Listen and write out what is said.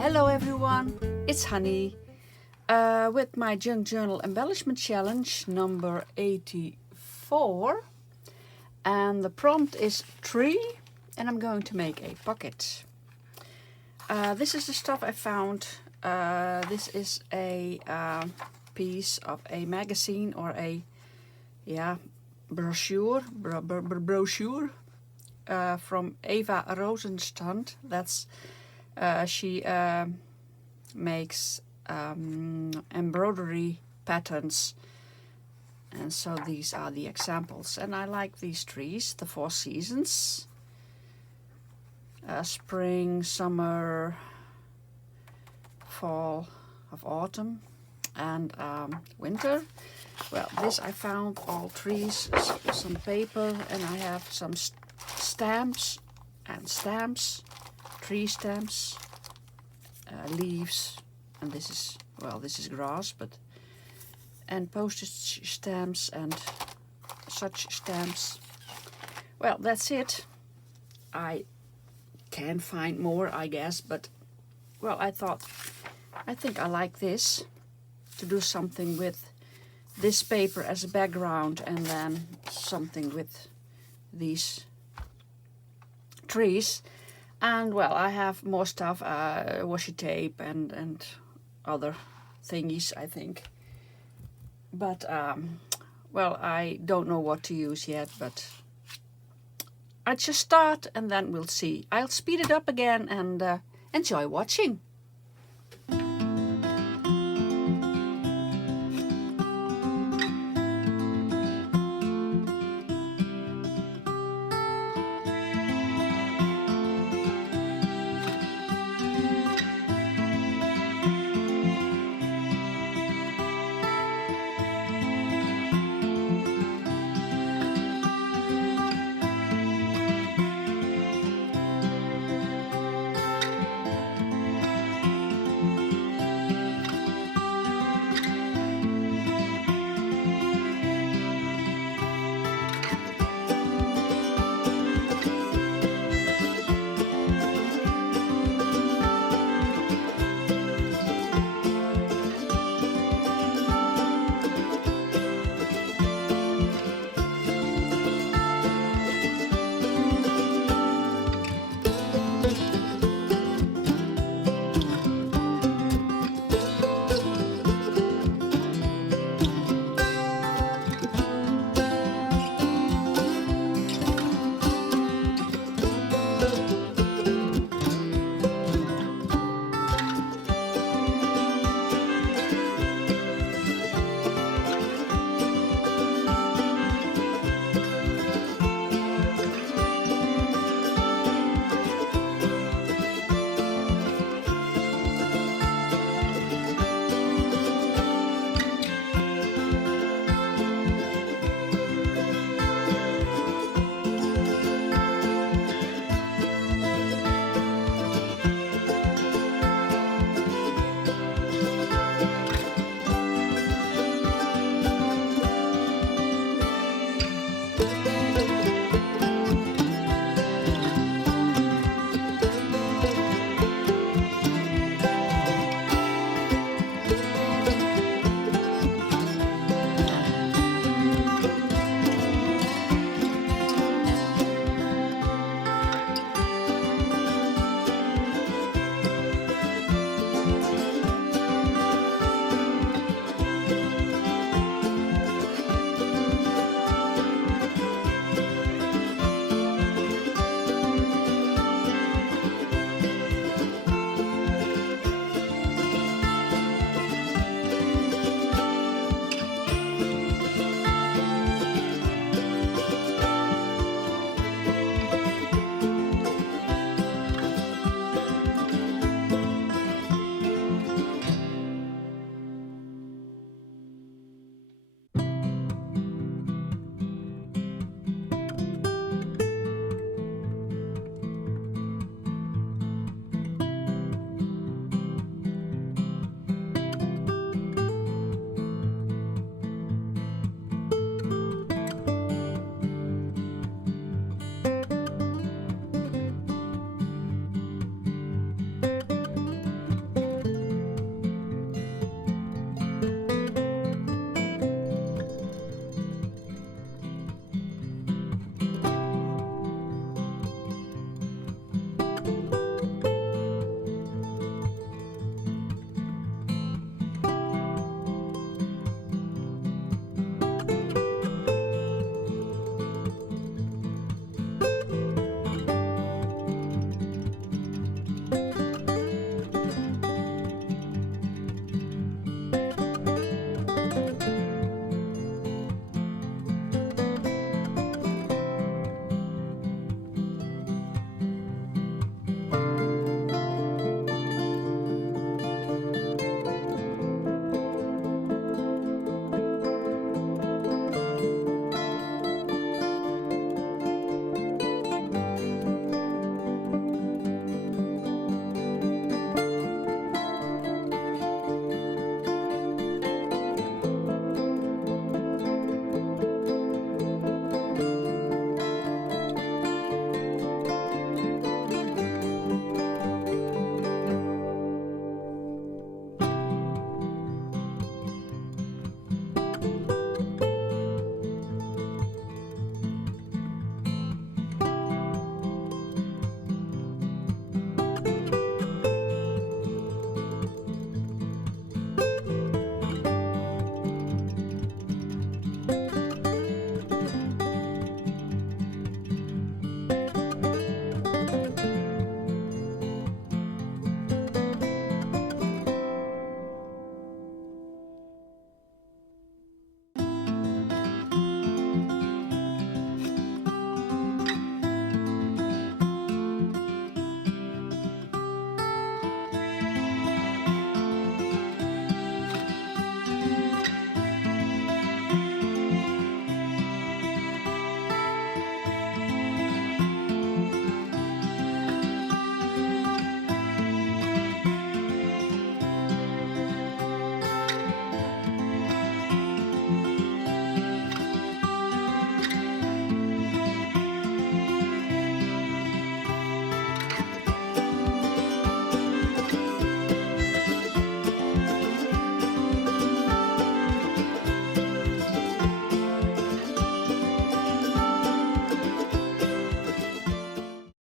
Hello everyone, it's Hanny with my Junk Journal Embellishment Challenge number 84, and the prompt is tree, and I'm going to make a pocket. This is the stuff I found. This is a piece of a magazine or a brochure from Eva Rosenstand. That's she makes embroidery patterns, and so these are the examples. And I like these trees, the 4 seasons: spring, summer, fall of autumn, and winter. Well, this I found all trees, some paper, and I have some stamps, tree stamps, leaves, and this is grass, and postage stamps and such stamps. Well, that's it. I can find more, I guess, but well, I think I like this, to do something with this paper as a background, and then something with these trees. And well, I have more stuff, washi tape and other thingies, I think. But well, I don't know what to use yet, but I just start and then we'll see. I'll speed it up again and enjoy watching.